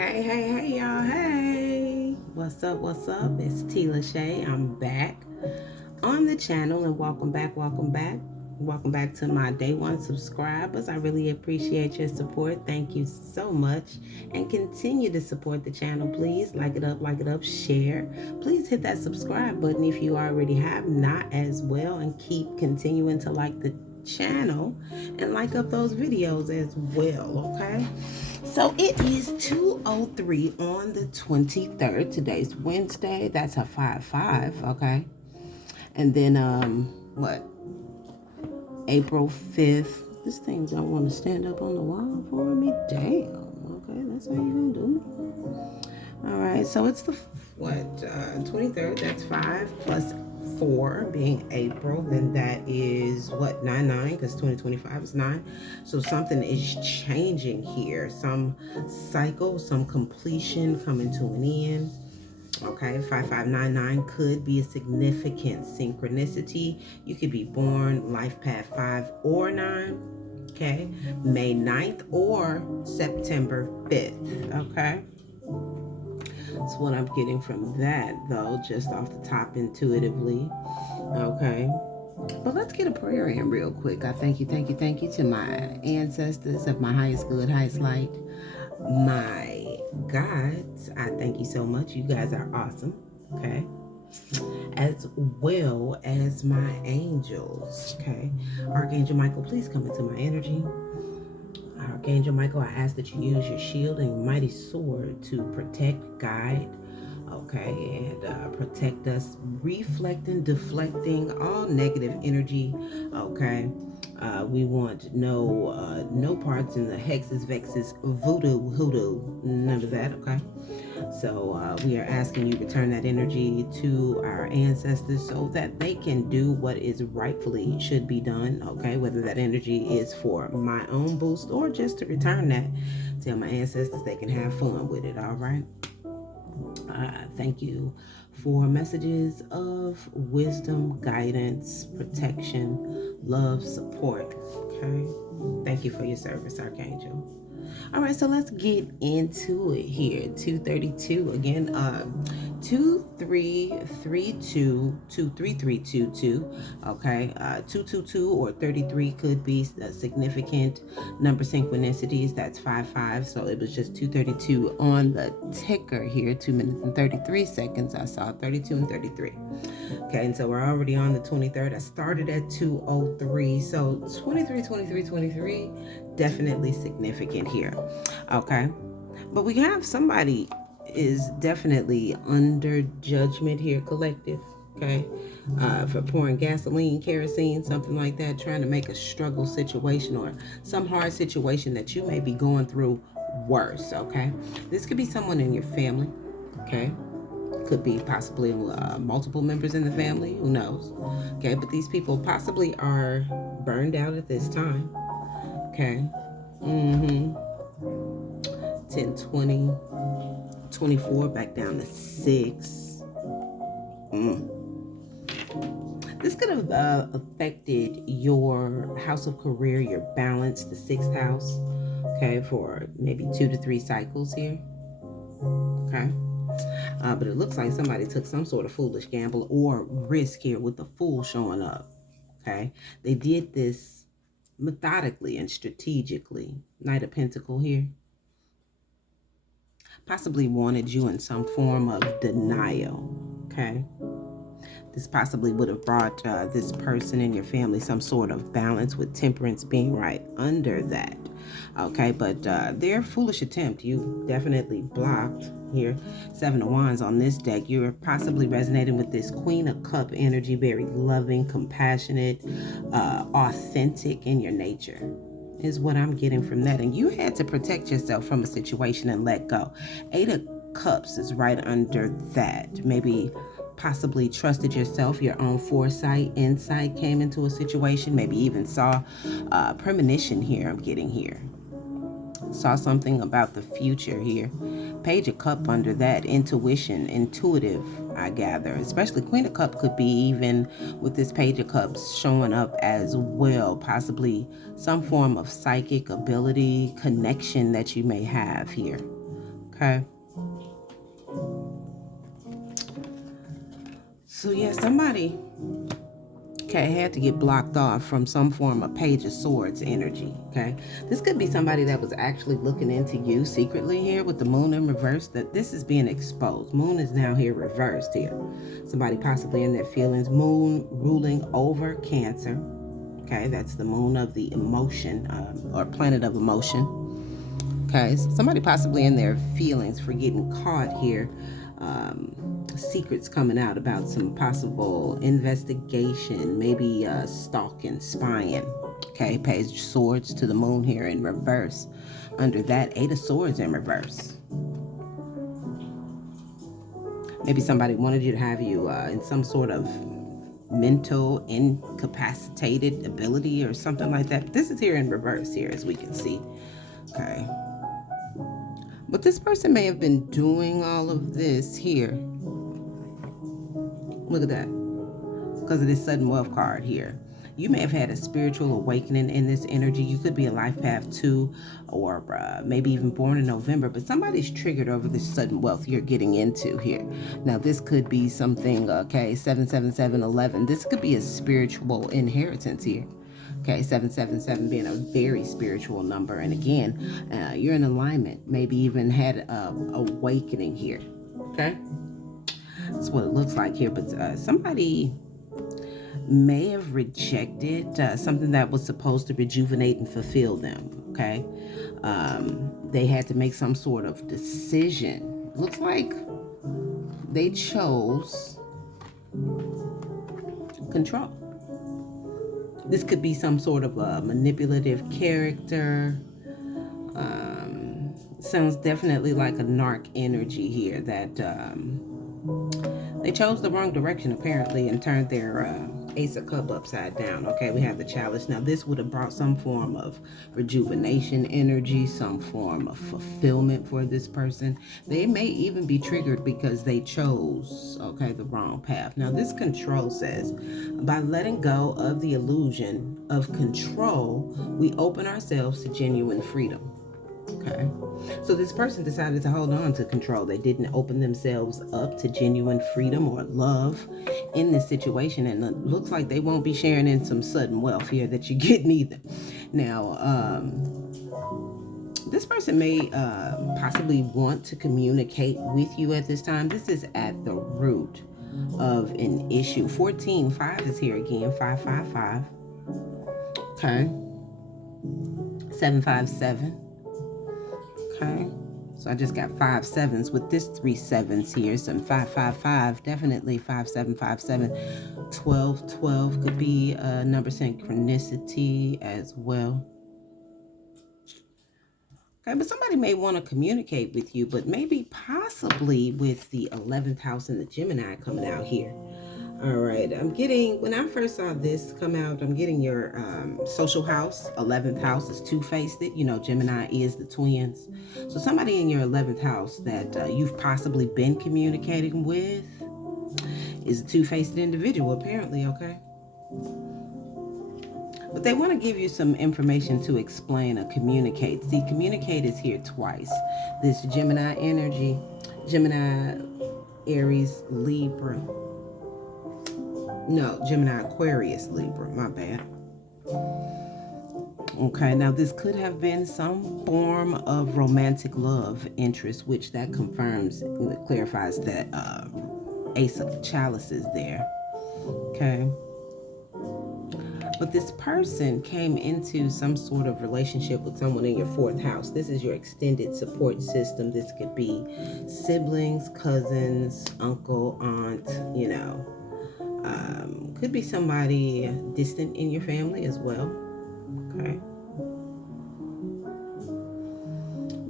Hey, y'all. Hey. What's up? It's T. Lachey. I'm back on the channel and welcome back. Welcome back to my day one subscribers. I really appreciate your support. Thank you so much. And continue to support the channel, please. Like it up, share. Please hit that subscribe button if you already have not as well, and keep continuing to like the channel and like up those videos as well, okay? So it is 2:03 on the 23rd. Today's Wednesday. That's a 5/5, okay? And then what? April 5th. This thing don't want to stand up on the wall for me. Damn. Okay, that's how you gonna do me. All right, so it's the 23rd. That's 5 plus 4 being April. Then that is what, 9 because 2025 is 9. So something is changing here. Some cycle, some completion coming to an end. Okay, 5599 could be a significant synchronicity. You could be born life path 5 or 9. Okay, May 9th or September 5th. Okay. That's what I'm getting from that, though, just off the top intuitively. Okay. But let's get a prayer in real quick. I thank you to my ancestors of my highest good, highest light. My gods, I thank you so much. You guys are awesome. Okay. As well as my angels. Okay. Archangel Michael, please come into my energy. Archangel Michael, I ask that you use your shield and your mighty sword to protect, guide, okay, and protect us, reflecting, deflecting all negative energy, okay. We want no parts in the hexes, vexes, voodoo, hoodoo, none of that, okay. So we are asking you to return that energy to our ancestors so that they can do what is rightfully should be done, okay? Whether that energy is for my own boost or just to return that, tell my ancestors they can have fun with it, all right? Thank you for messages of wisdom, guidance, protection, love, support, okay? Thank you for your service, Archangel. All right, so let's get into it here. 232 again. 2332 Okay, 222 or 33 could be a significant number synchronicities. That's 5/5. So it was just 232 on the ticker here. 2 minutes and 33 seconds. I saw 32 and 33. Okay, and so we're already on the 23rd. I started at 2:03. So 23, definitely significant here. Okay, but we have somebody is definitely under judgment here, collective. Okay, for pouring gasoline, kerosene, something like that, trying to make a struggle situation or some hard situation that you may be going through worse. Okay, this could be someone in your family. Okay, could be possibly multiple members in the family, who knows. Okay, but these people possibly are burned out at this time. Okay. 10, 20, 24, back down to 6. This could have affected your house of career, your balance, the 6th house, okay, for maybe 2 to 3 cycles here, okay. But it looks like somebody took some sort of foolish gamble or risk here with the Fool showing up, okay. They did this methodically and strategically. Knight of Pentacle here. Possibly wanted you in some form of denial, okay? This possibly would have brought this person in your family some sort of balance, with Temperance being right under that, okay? But their foolish attempt, you definitely blocked here. 7 of Wands on this deck. You're possibly resonating with this Queen of Cup energy, very loving, compassionate, authentic in your nature, is what I'm getting from that. And you had to protect yourself from a situation and let go. 8 of Cups is right under that. Maybe possibly trusted yourself, your own foresight, insight came into a situation, maybe even saw premonition here, I'm getting here. Saw something about the future here. Page of Cup under that, intuition, intuitive, I gather. Especially Queen of Cup could be even with this Page of Cups showing up as well. Possibly some form of psychic ability, connection that you may have here. Okay. So yeah, somebody had to get blocked off from some form of Page of Swords energy. Okay, this could be somebody that was actually looking into you secretly here with the moon in reverse. That this is being exposed. Moon is now here reversed here. Somebody possibly in their feelings. Moon ruling over Cancer. Okay, that's the moon of the emotion, or planet of emotion. Okay, so somebody possibly in their feelings for getting caught here. Secrets coming out about some possible investigation, maybe stalking, spying. Okay, Page of Swords to the moon here in reverse. Under that, Eight of Swords in reverse. Maybe somebody wanted you to have you in some sort of mental incapacitated ability or something like that. This is here in reverse here, as we can see. Okay. But this person may have been doing all of this here. Look at that. Because of this sudden wealth card here. You may have had a spiritual awakening in this energy. You could be a life path 2, or maybe even born in November. But somebody's triggered over this sudden wealth you're getting into here. Now, this could be something, okay, 77711. This could be a spiritual inheritance here. Okay, 777 being a very spiritual number. And again, you're in alignment. Maybe even had an awakening here. Okay? That's what it looks like here. But somebody may have rejected something that was supposed to rejuvenate and fulfill them. Okay? They had to make some sort of decision. Looks like they chose control. This could be some sort of a manipulative character. Sounds definitely like a narc energy here, that they chose the wrong direction apparently and turned their Ace of Cups upside down. Okay, we have the Chalice. Now this would have brought some form of rejuvenation energy, some form of fulfillment for this person. They may even be triggered because they chose, okay, the wrong path. Now this control says, by letting go of the illusion of control, we open ourselves to genuine freedom. Okay, so this person decided to hold on to control. They didn't open themselves up to genuine freedom or love in this situation, and it looks like they won't be sharing in some sudden wealth here that you get neither. Now, this person may possibly want to communicate with you at this time. This is at the root of an issue. 14-5 is here again. 555. Okay. 757. Okay, so I just got 5 7s with this 3 7s here. Some 555, definitely 5757. 12 could be a number synchronicity as well. Okay, but somebody may want to communicate with you, but maybe possibly with the 11th house and the Gemini coming out here. All right, I'm getting, when I first saw this come out, I'm getting your social house. 11th house is two-faced. You know, Gemini is the twins. So somebody in your 11th house that you've possibly been communicating with is a two-faced individual, apparently, okay? But they want to give you some information to explain or communicate. See, communicate is here twice. This Gemini energy, Gemini, Aries, Libra. No, Gemini, Aquarius, Libra. My bad. Okay, now this could have been some form of romantic love interest, which that confirms, clarifies that Ace of Chalices there. Okay. But this person came into some sort of relationship with someone in your 4th house. This is your extended support system. This could be siblings, cousins, uncle, aunt, you know. Could be somebody distant in your family as well. Okay.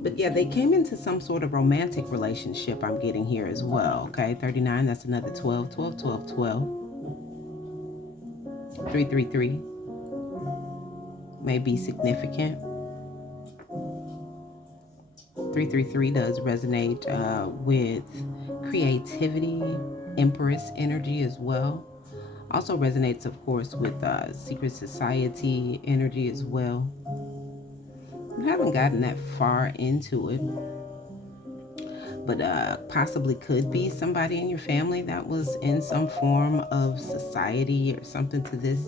But yeah, they came into some sort of romantic relationship I'm getting here as well. Okay, 39, that's another 12, 12, 12, 12. 333 may be significant. 333 does resonate with creativity, Empress energy as well. Also resonates, of course, with secret society energy as well. I haven't gotten that far into it. but possibly could be somebody in your family that was in some form of society or something to this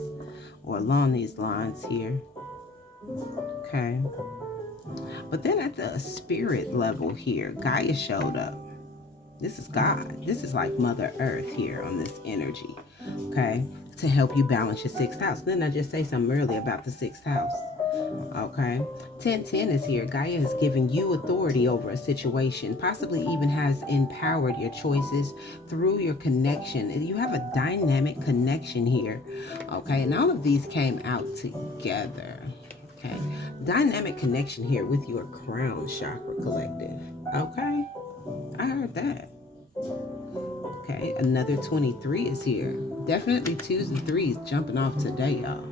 or along these lines here. Okay. But then at the spirit level here, Gaia showed up. This is God. This is like Mother Earth here on this energy. Okay. To help you balance your 6th house. Didn't I just say something earlier about the 6th house? Okay. 1010 is here. Gaia has given you authority over a situation, possibly even has empowered your choices through your connection. You have a dynamic connection here. Okay. And all of these came out together. Okay. Dynamic connection here with your crown chakra collective. Okay. I heard that. Okay. Another 23 is here. Definitely 2s and 3s jumping off today, y'all.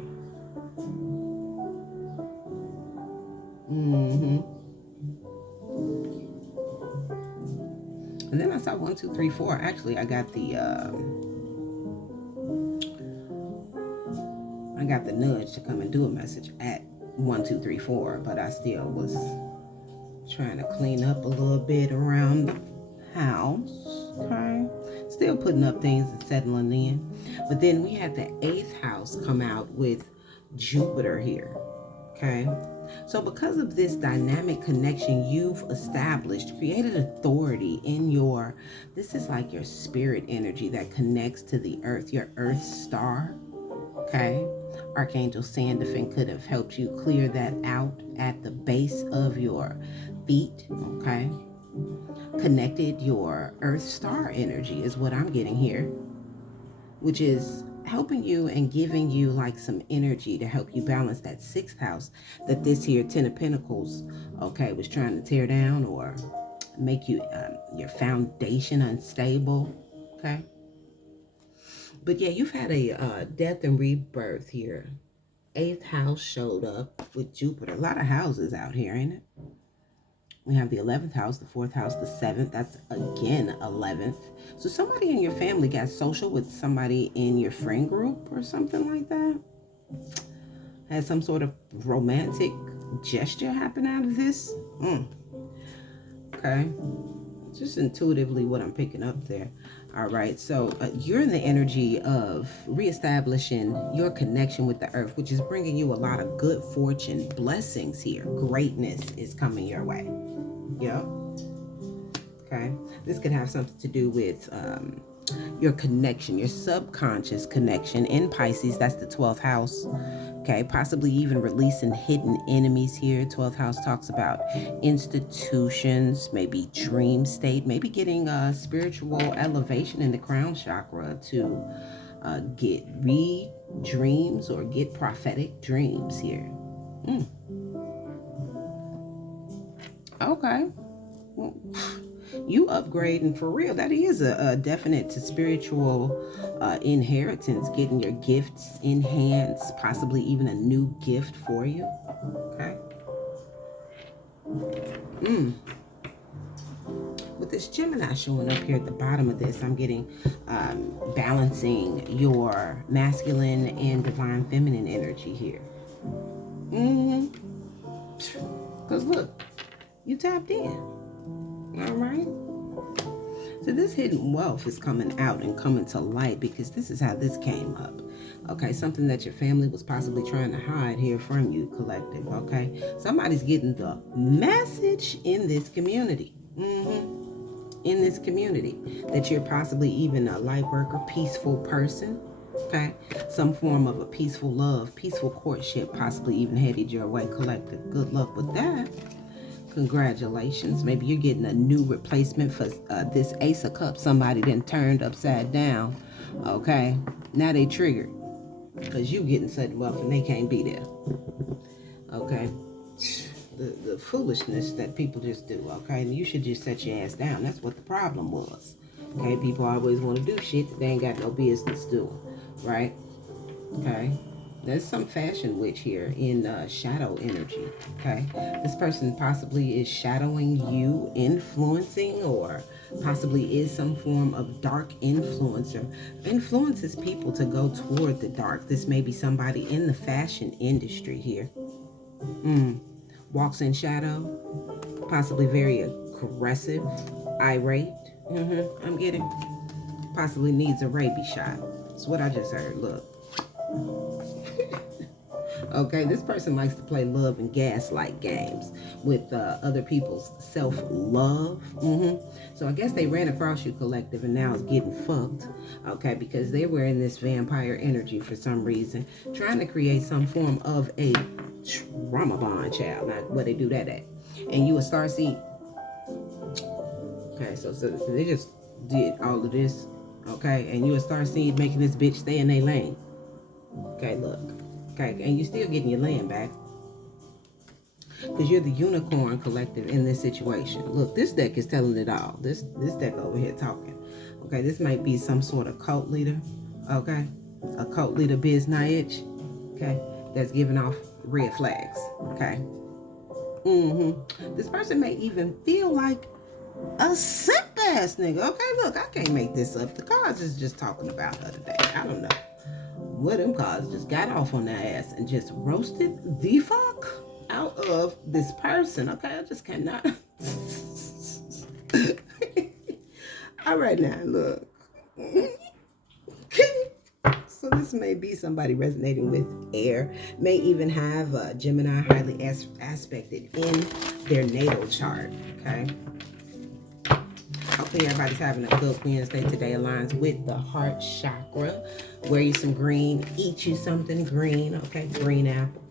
And then I saw 1, 2, 3, 4. Actually, I got the nudge to come and do a message at 1, 2, 3, 4, but I still was trying to clean up a little bit around the house. Okay, still putting up things and settling in. But then we had the 8th house come out with Jupiter here. Okay, so because of this dynamic connection you've established, created authority in your, this is like your spirit energy that connects to the earth, your earth star. Okay, Archangel Sandalphon could have helped you clear that out at the base of your feet. Okay, connected your earth star energy is what I'm getting here, which is helping you and giving you like some energy to help you balance that 6th house that this here 10 of Pentacles, okay, was trying to tear down or make you your foundation unstable. Okay, but yeah, you've had a death and rebirth here. 8th house showed up with Jupiter. A lot of houses out here, ain't it? We have the 11th house, the 4th house, the 7th. That's again 11th. So somebody in your family got social with somebody in your friend group or something like that. Had some sort of romantic gesture happen out of this. Okay. Just intuitively what I'm picking up there. All right. So you're in the energy of reestablishing your connection with the earth, which is bringing you a lot of good fortune, blessings here. Greatness is coming your way. Yep. Okay. This could have something to do with your connection, your subconscious connection in Pisces. That's the 12th house. Okay. Possibly even releasing hidden enemies here. 12th house talks about institutions, maybe dream state, maybe getting a spiritual elevation in the crown chakra to get read dreams or get prophetic dreams here. Okay. Well, you upgrading for real. That is a definite spiritual inheritance, getting your gifts enhanced, possibly even a new gift for you. Okay. With this Gemini showing up here at the bottom of this, I'm getting balancing your masculine and divine feminine energy here. Because look, you tapped in. All right. So this hidden wealth is coming out and coming to light because this is how this came up. Okay, something that your family was possibly trying to hide here from you, collective. Okay, somebody's getting the message in this community. In this community that you're possibly even a light worker, peaceful person. Okay, some form of a peaceful love, peaceful courtship, possibly even headed your way, collective. Good luck with that. Congratulations. Maybe you're getting a new replacement for this Ace of Cups. Somebody then turned upside down. Okay, now they triggered because you getting sudden wealth and they can't be there. Okay, the foolishness that people just do. Okay, and you should just set your ass down. That's what the problem was. Okay, people always want to do shit that they ain't got no business doing. Right? Okay. There's some fashion witch here in shadow energy. Okay, this person possibly is shadowing you, influencing, or possibly is some form of dark influencer. Influences people to go toward the dark. This may be somebody in the fashion industry here. Walks in shadow, possibly very aggressive, irate. I'm getting. Possibly needs a rabies shot. That's what I just heard. Look. Okay, this person likes to play love and gaslight games with other people's self-love. So I guess they ran across you, collective, and now it's getting fucked. Okay, because they were in this vampire energy for some reason, trying to create some form of a trauma bond, child. Now, where they do that at? And you a starseed. Okay, so they just did all of this. Okay, and you a starseed making this bitch stay in their lane. Okay, look. Okay, and you still getting your land back. Because you're the unicorn, collective, in this situation. Look, this deck is telling it all. This deck over here talking. Okay, this might be some sort of cult leader. Okay, a cult leader biznayich. Okay, that's giving off red flags. Okay. This person may even feel like a simp ass nigga. Okay, look, I can't make this up. The cards is just talking about her today. I don't know. What them cards just got off on their ass and just roasted the fuck out of this person. Okay, I just cannot. All right now, look. So this may be somebody resonating with air. May even have Gemini highly aspected in their natal chart. Okay. Hopefully everybody's having a good Wednesday. Today aligns with the heart chakra. Wear you some green, eat you something green, okay? Green apple,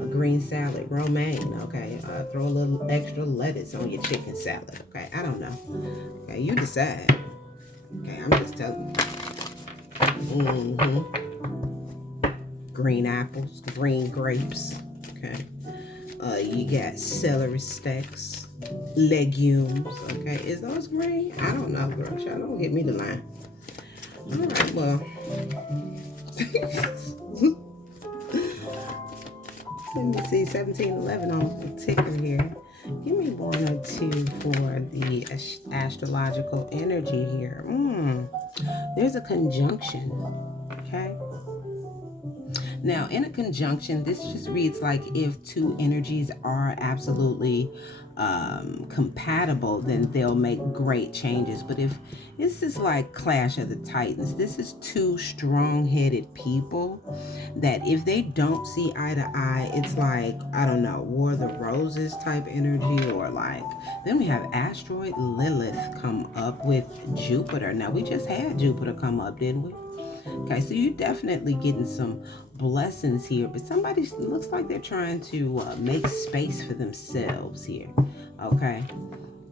a green salad, romaine, okay? Throw a little extra lettuce on your chicken salad, okay? I don't know. Okay, you decide. Okay, I'm just telling you. Green apples, green grapes, okay? You got celery sticks, legumes, okay? Is those green? I don't know, girl. Y'all don't get me the line. All right, well. Let me see, 1711 on the ticker here. Give me 1 or 2 for the astrological energy here. There's a conjunction, okay? Now, in a conjunction, this just reads like if two energies are absolutely compatible, then they'll make great changes. But if this is like Clash of the Titans, this is two strong-headed people that if they don't see eye to eye, it's like, I don't know, War of the Roses type energy, or like, then we have asteroid Lilith come up with Jupiter. Now, we just had Jupiter come up, didn't we? Okay, so you're definitely getting some blessings here, but somebody looks like they're trying to make space for themselves here. Okay,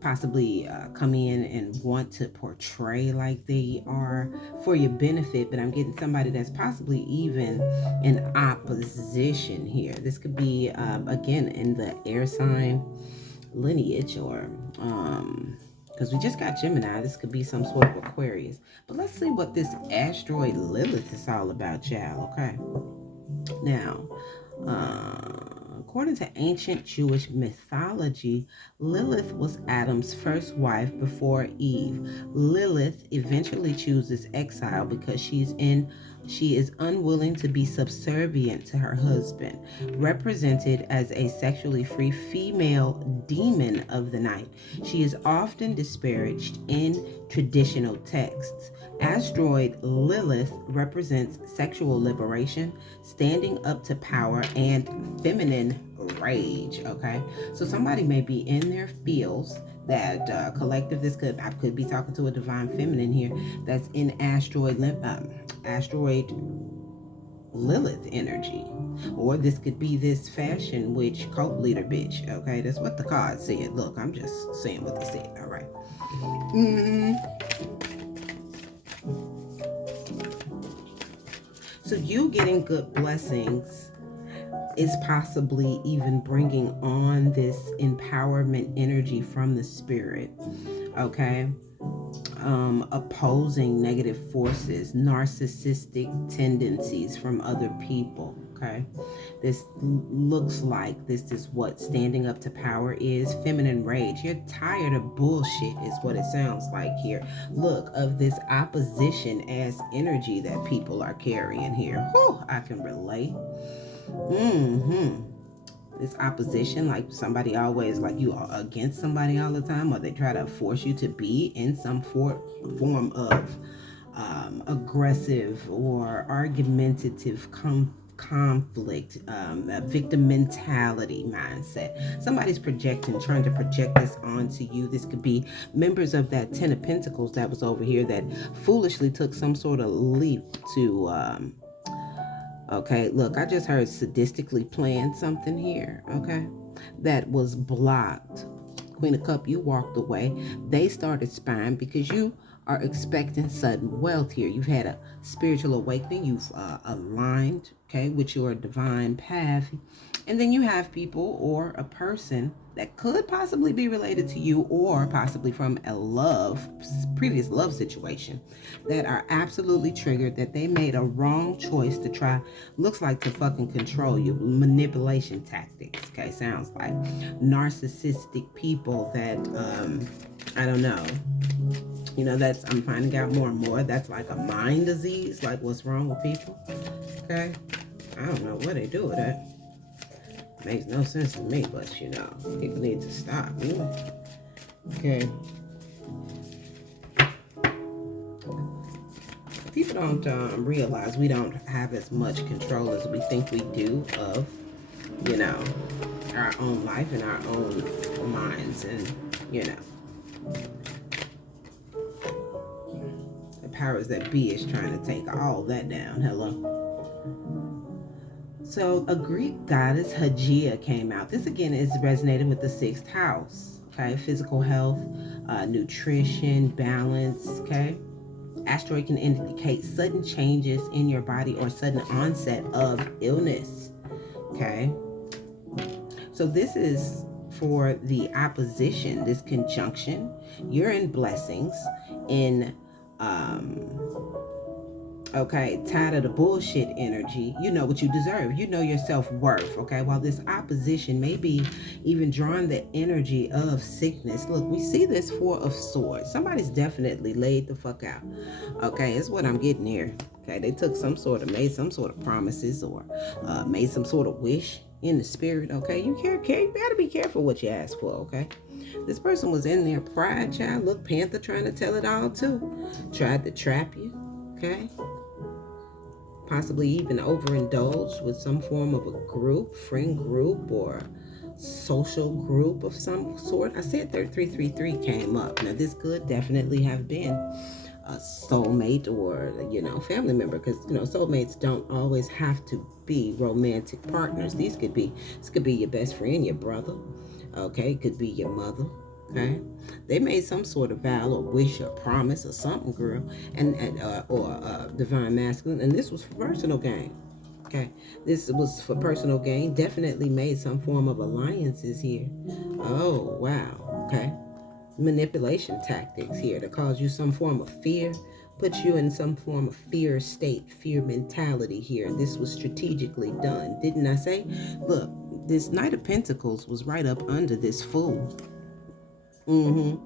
possibly come in and want to portray like they are for your benefit, but I'm getting somebody that's possibly even in opposition here. This could be again in the air sign lineage, or because we just got Gemini. This could be some sort of Aquarius. But let's see what this asteroid Lilith is all about, y'all, okay? Now, according to ancient Jewish mythology, Lilith was Adam's first wife before Eve. Lilith eventually chooses exile because she is unwilling to be subservient to her husband, represented as a sexually free female demon of the night. She is often disparaged in traditional texts. Asteroid Lilith represents sexual liberation, standing up to power, and feminine rage, okay? So somebody may be in their fields that collective, I could be talking to a divine feminine here that's in asteroid Lilith energy, or this could be this fashion witch cult leader bitch, okay? That's what the card said. Look, I'm just saying what they said. All right. So you getting good blessings is possibly even bringing on this empowerment energy from the spirit, okay? Opposing negative forces, narcissistic tendencies from other people, okay? This looks like this is what standing up to power is. Feminine rage. You're tired of bullshit is what it sounds like here. Look, of this opposition as energy that people are carrying here. Whew, I can relate. This opposition, like somebody always, like you are against somebody all the time, or they try to force you to be in some form of aggressive or argumentative conflict, a victim mentality mindset. Somebody's projecting, trying to project this onto you. This could be members of that Ten of Pentacles that was over here that foolishly took some sort of leap to okay, look, I just heard sadistically plan something here, okay, that was blocked. Queen of Cup, you walked away. They started spying because you are expecting sudden wealth here. You've had a spiritual awakening. You've aligned, okay, with your divine path. And then you have people or a person that could possibly be related to you or possibly from a previous love situation that are absolutely triggered, that they made a wrong choice to try, looks like, to fucking control you. Manipulation tactics, okay, sounds like. Narcissistic people that, I don't know. You know, that's, I'm finding out more and more, that's like a mind disease, like what's wrong with people, okay? I don't know what they do with that. Makes no sense to me, but you know, people need to stop. Okay. People don't realize we don't have as much control as we think we do of, you know, our own life and our own minds, and you know, the powers that be is trying to take all that down. Hello. So a Greek goddess, Hagia, came out. This again is resonating with the 6th house. Okay, physical health, nutrition, balance. Okay, asteroid can indicate sudden changes in your body or sudden onset of illness. Okay, so this is for the opposition. This conjunction, you're in blessings, in okay, tired of the bullshit energy. You know what you deserve. You know your self-worth, okay? While this opposition may be even drawing the energy of sickness. Look, we see this 4 of Swords. Somebody's definitely laid the fuck out, okay? It's what I'm getting here, okay? They took some sort of, made some sort of promises or made some sort of wish in the spirit, okay? You better be careful what you ask for, okay? This person was in their pride, child. Look, Panther trying to tell it all too. Tried to trap you, okay? Possibly even overindulged with some form of a group, friend group, or social group of some sort. I said 3333 came up. Now, this could definitely have been a soulmate or, you know, family member, because, you know, soulmates don't always have to be romantic partners. This could be your best friend, your brother, okay? It could be your mother. Okay, they made some sort of vow or wish or promise or something, girl, or divine masculine, and this was for personal gain. Okay, this was for personal gain. Definitely made some form of alliances here. Oh wow. Okay, manipulation tactics here to cause you some form of fear, put you in some form of fear state, fear mentality here. And this was strategically done, didn't I say? Look, this Knight of Pentacles was right up under this Fool. And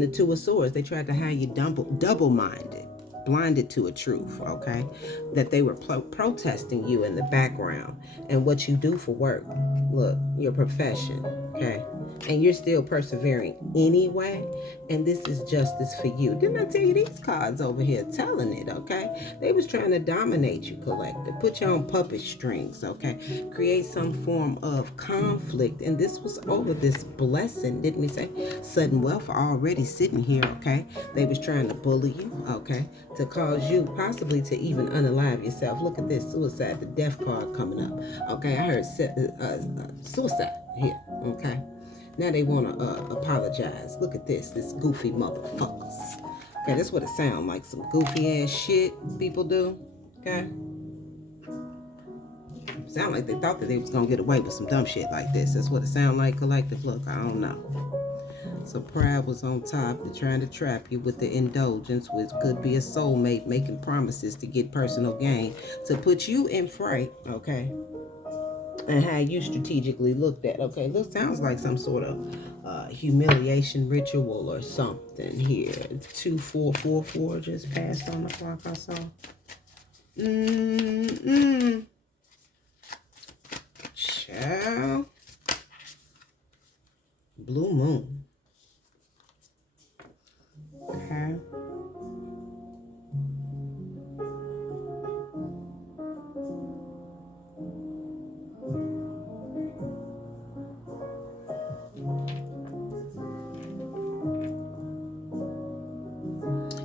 the 2 of Swords, they tried to have you double-minded, blinded to a truth, okay? That they were protesting you in the background and what you do for work. Look, your profession, okay? And you're still persevering anyway. And this is justice for you. Didn't I tell you these cards over here telling it, okay? They was trying to dominate you, collective. Put you on puppet strings, okay? Create some form of conflict. And this was over this blessing, didn't we say? Sudden wealth already sitting here, okay? They was trying to bully you, okay? To cause you possibly to even unalive yourself. Look at this, suicide, the death card coming up. Okay, I heard suicide here, okay? Now they want to apologize. Look at this goofy motherfuckers. Okay, that's what it sounds like. Some goofy ass shit people do. Okay. Sound like they thought that they was gonna get away with some dumb shit like this. That's what it sound like, collective. Look, I don't know. So pride was on top. They're trying to trap you with the indulgence, which could be a soulmate making promises to get personal gain, to put you in fright, okay? And how you strategically looked at. Okay, this sounds like some sort of humiliation ritual or something here. 2444 just passed on the clock, I saw. Child. blue moon. Okay.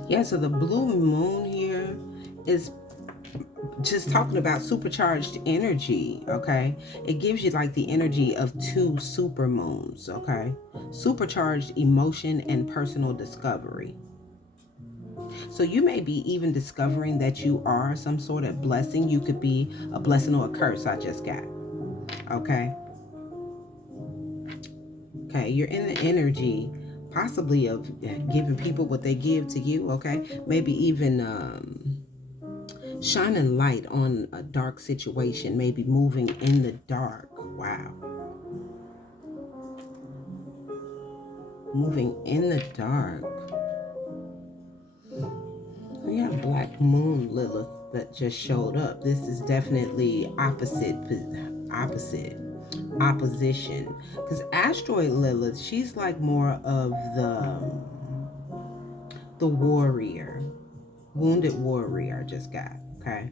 Yeah, so the blue moon here is just talking about supercharged energy, okay? It gives you like the energy of two super moons, okay? Supercharged emotion and personal discovery. So you may be even discovering that you are some sort of blessing. You could be a blessing or a curse, I just got, okay? Okay, you're in the energy possibly of giving people what they give to you, okay? Maybe even shining light on a dark situation, maybe moving in the dark. Wow. Moving in the dark. We got Black Moon Lilith that just showed up. This is definitely opposition. Because Asteroid Lilith, she's like more of the warrior, wounded warrior I just got, okay?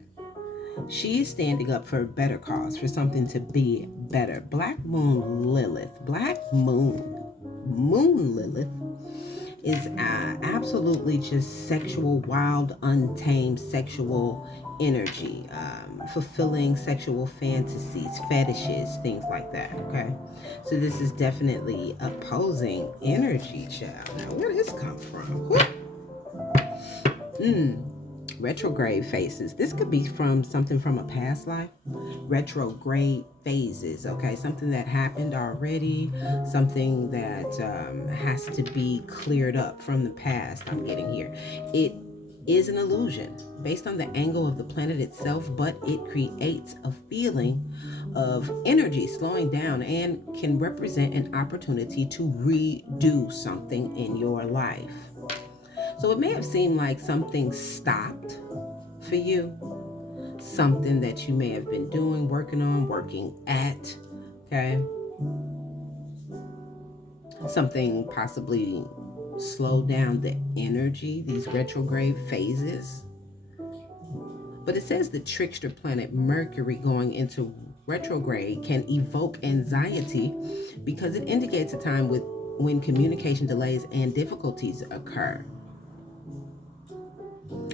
She's standing up for a better cause, for something to be better. Black Moon Lilith, Moon Lilith is absolutely just sexual, wild, untamed sexual energy, fulfilling sexual fantasies, fetishes, things like that, okay? So this is definitely opposing energy, child. Now, where does this come from? Retrograde phases. This could be from something from a past life. Retrograde phases, okay? Something that happened already, something that has to be cleared up from the past, I'm getting here. It is an illusion based on the angle of the planet itself, but it creates a feeling of energy slowing down and can represent an opportunity to redo something in your life. So it may have seemed like something stopped for you, something that you may have been doing, working on, working at, okay? Something possibly slowed down the energy, these retrograde phases. But it says the trickster planet Mercury going into retrograde can evoke anxiety because it indicates a time when communication delays and difficulties occur.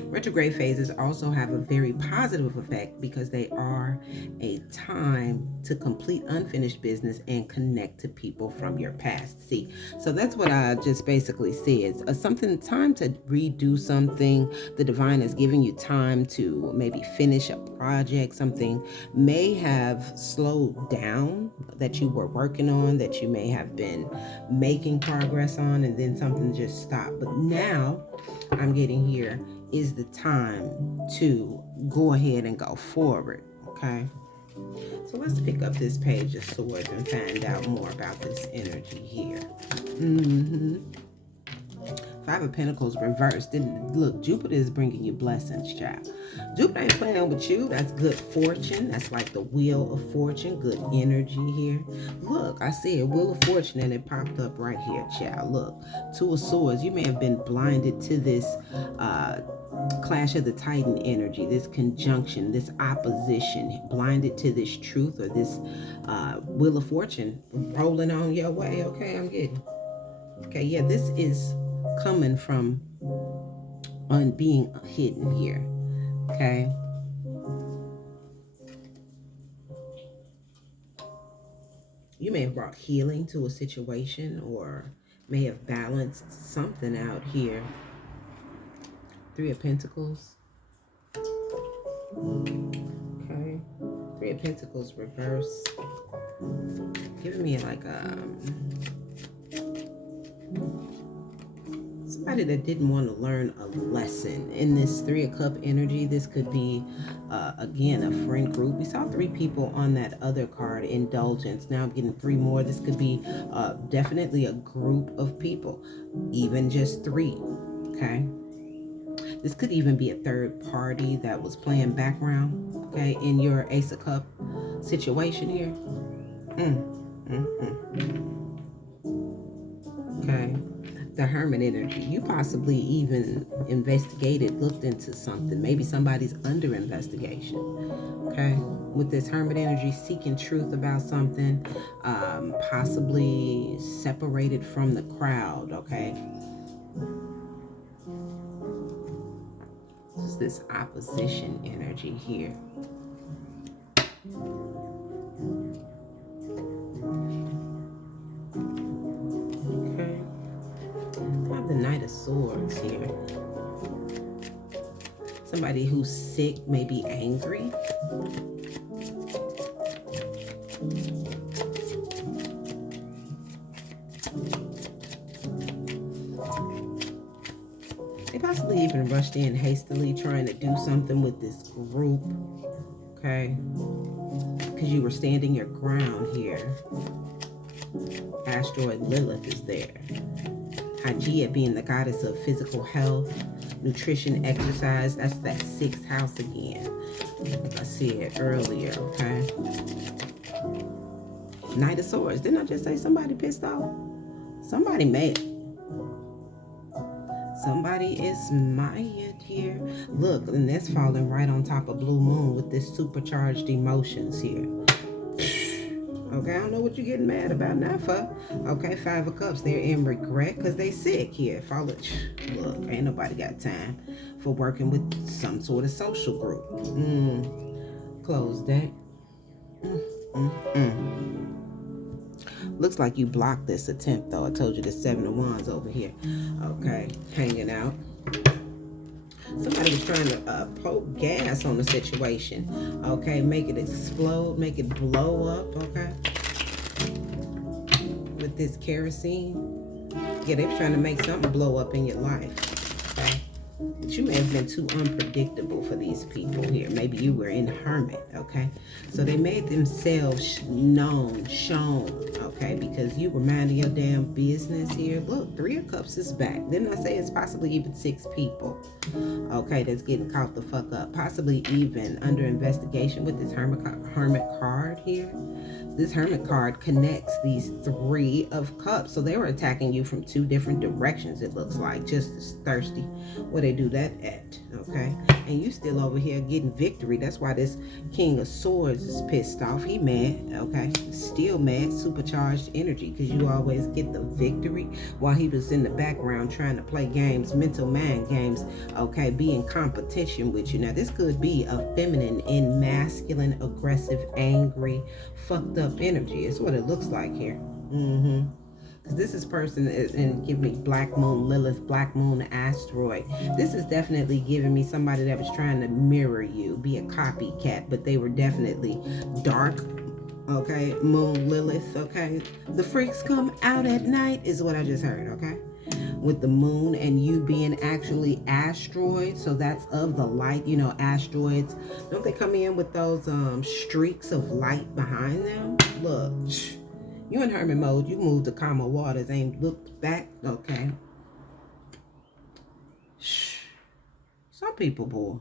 Retrograde phases also have a very positive effect because they are a time to complete unfinished business and connect to people from your past. See, so that's what I just basically said. Time to redo something. The divine is giving you time to maybe finish a project. Something may have slowed down that you were working on, that you may have been making progress on, and then something just stopped. But now I'm getting here is the time to go ahead and go forward, okay? So let's pick up this page of swords and find out more about this energy here. Five of Pentacles reversed. Look, Jupiter is bringing you blessings, child. Jupiter ain't playing with you. That's good fortune. That's like the wheel of fortune. Good energy here. Look, I see a wheel of fortune and it popped up right here, child. Look, Two of Swords. You may have been blinded to this clash of the Titan energy, this conjunction, this opposition, blinded to this truth or this wheel of fortune rolling on your way. Okay, I'm getting. Okay, yeah, this is coming from on being hidden here, okay? You may have brought healing to a situation or may have balanced something out here. Three of Pentacles. Okay. Three of Pentacles reverse. Giving me like somebody that didn't want to learn a lesson. In this Three of Cup energy, this could be, again, a friend group. We saw three people on that other card, Indulgence. Now I'm getting three more. This could be definitely a group of people, even just three, okay? This could even be a third party that was playing background, okay, in your Ace of Cup situation here. Okay. The Hermit energy. You possibly even investigated, looked into something. Maybe somebody's under investigation. Okay. With this Hermit energy, seeking truth about something, possibly separated from the crowd. Okay. Just this opposition energy here. Okay. I have the Knight of Swords here. Somebody who's sick, maybe angry. They possibly even rushed in hastily trying to do something with this group, okay? Because you were standing your ground here. Asteroid Lilith is there. Hygeia being the goddess of physical health, nutrition, exercise. That's that 6th house again. Like I said earlier, okay? Knight of Swords. Didn't I just say somebody pissed off? Somebody mad. Somebody is mired here. Look, and that's falling right on top of Blue Moon with this supercharged emotions here. Okay, I don't know what you're getting mad about now for. Okay, 5 of Cups, they're in regret because they sick here. Look, ain't nobody got time for working with some sort of social group. Close that. Looks like you blocked this attempt, though. I told you the 7 of Wands over here. Okay, hanging out. Somebody was trying to poke gas on the situation. Okay, make it explode, make it blow up, okay? With this kerosene. Yeah, they were trying to make something blow up in your life, okay? But you may have been too unpredictable for these people here. Maybe you were in Hermit, okay? So they made themselves known, shown, okay? Because you were minding your damn business here. Look, 3 of Cups is back. Didn't I say it's possibly even 6 people, okay, that's getting caught the fuck up? Possibly even under investigation with this Hermit card here. This Hermit card connects these 3 of Cups. So they were attacking you from 2 different directions, it looks like. Just as thirsty. Where they do that at, okay? And you still over here getting victory. That's why this King of Swords is pissed off. He mad, okay? Still mad, supercharged energy, because you always get the victory while he was in the background trying to play games, mental mind games, okay? Be in competition with you. Now, this could be a feminine and masculine, aggressive, angry, fucked up energy. It's what it looks like here. This is person, and give me Black Moon Lilith, Black Moon Asteroid. This is definitely giving me somebody that was trying to mirror you, be a copycat, but they were definitely dark, okay? Moon Lilith, okay? The freaks come out at night is what I just heard, okay? With the moon and you being actually asteroids, so that's of the light. You know, asteroids, don't they come in with those streaks of light behind them? Look, you in Hermit mode. You moved to calmer waters, ain't looked back, okay? Shh. Some people, boy,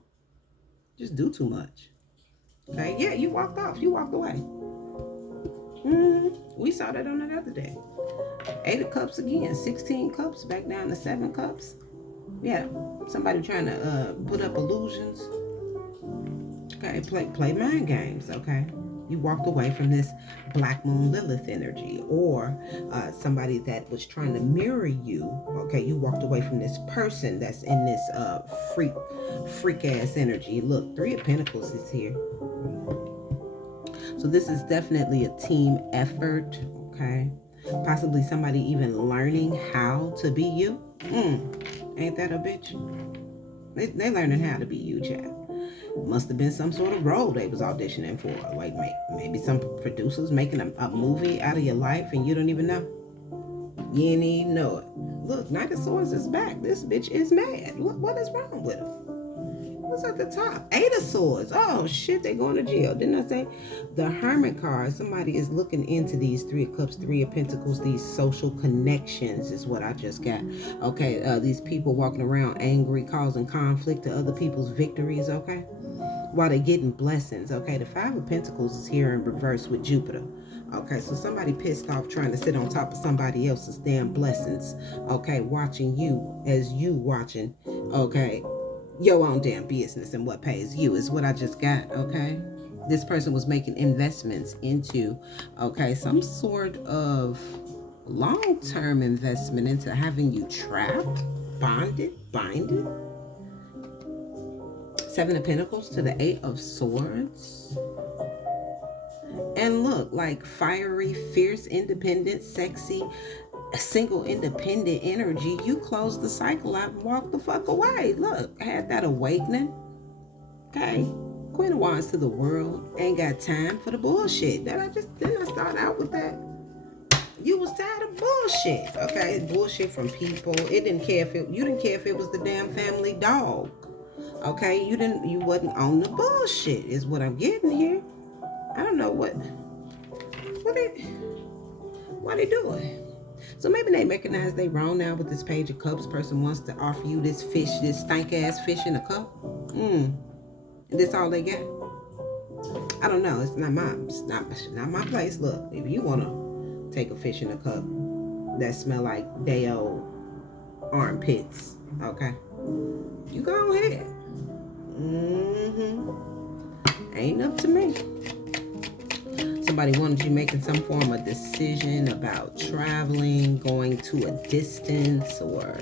just do too much. Okay, yeah, you walked off. You walked away. We saw that on the other day. 8 of Cups again. 16 Cups, back down to 7 Cups. Yeah, somebody trying to put up illusions. Okay, play mind games, okay? You walked away from this Black Moon Lilith energy, or somebody that was trying to mirror you. Okay, you walked away from this person that's in this freak ass energy. Look, 3 of Pentacles is here. So this is definitely a team effort, okay? Possibly somebody even learning how to be you. Ain't that a bitch? They learning how to be you, child. Must have been some sort of role they was auditioning for. Like maybe some producers making a movie out of your life and you don't even know. You ain't even know it. Look, Knight of Swords is back. This bitch is mad. What is wrong with her? What's at the top? 8 of Swords. Oh shit, they going to jail. Didn't I say? The Hermit card. Somebody is looking into these 3 of Cups, 3 of Pentacles. These social connections is what I just got. Okay, these people walking around angry, causing conflict to other people's victories. Okay, while they're getting blessings. Okay, the 5 of Pentacles is here in reverse with Jupiter. Okay, so somebody pissed off trying to sit on top of somebody else's damn blessings. Okay, watching you as you watching, okay, your own damn business and what pays you is what I just got, okay? This person was making investments into, okay, some sort of long-term investment into having you trapped, binded. Seven of Pentacles to the Eight of Swords. And look, like fiery, fierce, independent, sexy, single, independent energy. You closed the cycle out and walked the fuck away. Look, had that awakening. Okay. Queen of Wands to the world. Ain't got time for the bullshit. Didn't I start out with that? You was tired of bullshit. Okay. Bullshit from people. You didn't care if it was the damn family dog. Okay. You wasn't on the bullshit is what I'm getting here. I don't know what they doing. So maybe they recognize they wrong now with this Page of Cups. Person wants to offer you this fish, this stank ass fish in a cup. This all they got. I don't know. It's not my place. Look, if you wanna take a fish in a cup that smell like day old armpits, okay, you go ahead. Ain't up to me. Somebody wanted you making some form of decision about traveling, going to a distance, or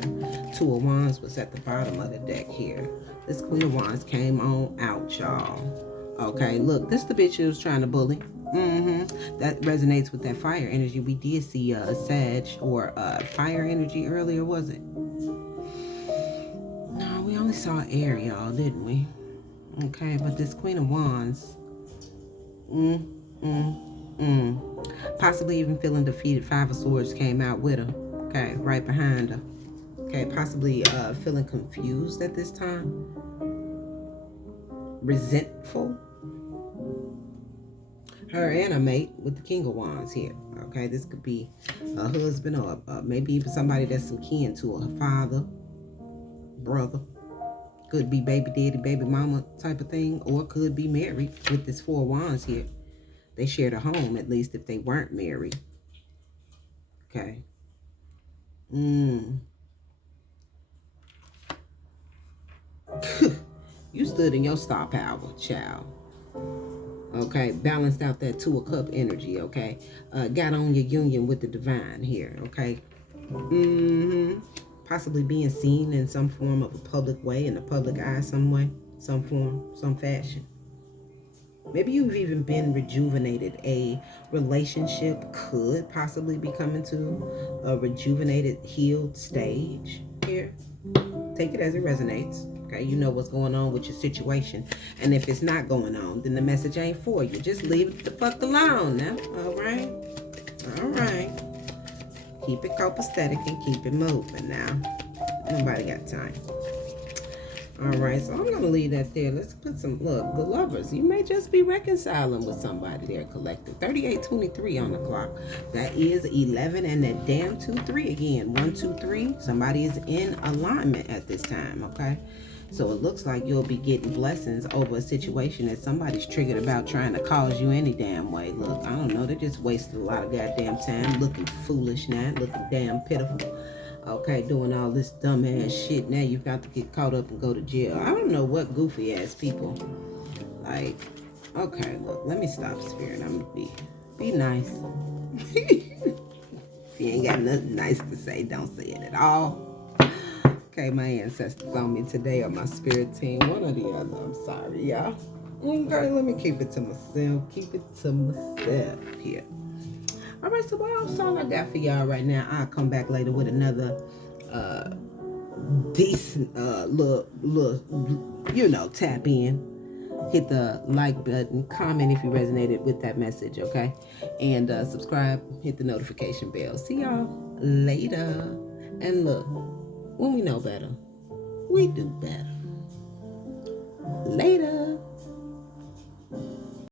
Two of Wands was at the bottom of the deck here. This Queen of Wands came on out, y'all. Okay, look, this the bitch who was trying to bully. That resonates with that fire energy. We did see a Sag or fire energy earlier, was it? No, we only saw air, y'all, didn't we? Okay, but this Queen of Wands, possibly even feeling defeated. Five of Swords came out with her. Okay, right behind her. Okay, possibly feeling confused at this time. Resentful. Her and a mate with the King of Wands here. Okay, this could be a husband or maybe even somebody that's some kin to her father, brother. Could be baby daddy, baby mama type of thing, or could be married with this Four of Wands here. They shared a home, at least if they weren't married. Okay. You stood in your star power, child. Okay, balanced out that Two of Cup energy, okay? Got on your union with the divine here, okay? Possibly being seen in some form of a public way, in a public eye, some way, some form, some fashion. Maybe you've even been rejuvenated. A relationship could possibly be coming to a rejuvenated, healed stage here. Take it as it resonates. Okay, you know what's going on with your situation. And if it's not going on, then the message ain't for you. Just leave it the fuck alone now. All right? All right. Keep it copacetic and keep it moving now. Nobody got time. All right, so I'm going to leave that there. Let's put some, look, the lovers. You may just be reconciling with somebody there, collective. 3823 on the clock. That is 11 and that damn 2-3 again. 1, 2, 3. Somebody is in alignment at this time, okay? So it looks like you'll be getting blessings over a situation that somebody's triggered about trying to cause you any damn way. Look, I don't know. They just wasted a lot of goddamn time looking foolish now, looking damn pitiful. Okay, doing all this dumbass shit. Now you've got to get caught up and go to jail. I don't know what goofy ass people. Like, okay, look, let me stop, Spirit. I'm gonna be nice. If you ain't got nothing nice to say, don't say it at all. Okay, my ancestors on me today, or my spirit team, one or the other. I'm sorry, y'all. Okay, let me keep it to myself. Keep it to myself here. All right, so that's all I got for y'all right now. I'll come back later with another decent look, you know, tap in. Hit the like button, comment if you resonated with that message, okay? And subscribe, hit the notification bell. See y'all later. And look, when we know better, we do better. Later.